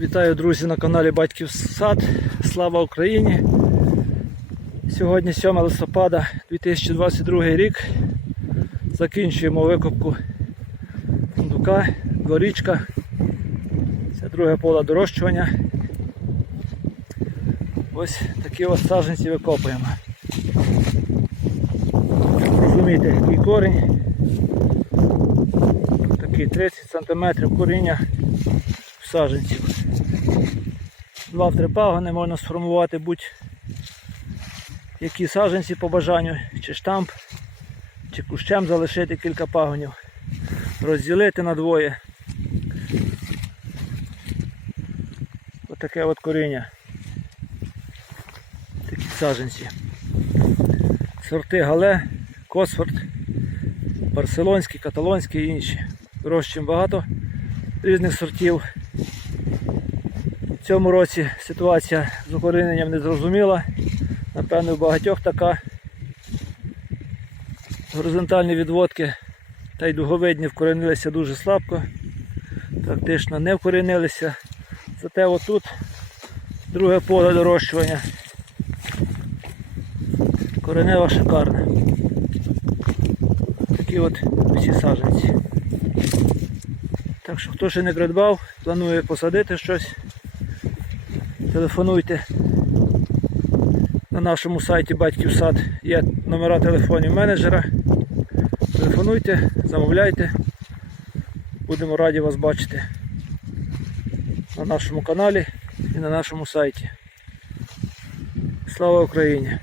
Вітаю, друзі, на каналі Батьків Сад. Слава Україні! Сьогодні 7 листопада 2022 рік. Закінчуємо викопку фундука, дворічка. Це друге поле дорощування. Ось такі ось саджанці викопуємо. Розумієте, який корінь. Такий 30 см коріння саджанців. Два в три пагони можна сформувати будь-які саджанці по бажанню, чи штамп, чи кущем залишити кілька пагонів, розділити на двоє. Отаке от коріння. Такі саджанці. Сорти гале, Косфорд, барселонський, каталонський і інші. Вирощуємо багато різних сортів. В цьому році ситуація з укоріненням не зрозуміла. Напевно, у багатьох така. Горизонтальні відводки та й дуговидні вкоренилися дуже слабко, практично не вкорінилися. Зате отут друге поле дорощування. Коренева шикарна. Такі от всі саджанці. Так що хто ще не придбав, планує посадити щось, телефонуйте. На нашому сайті Батьків Сад є номера телефонів менеджера. Телефонуйте, замовляйте. Будемо раді вас бачити на нашому каналі і на нашому сайті. Слава Україні!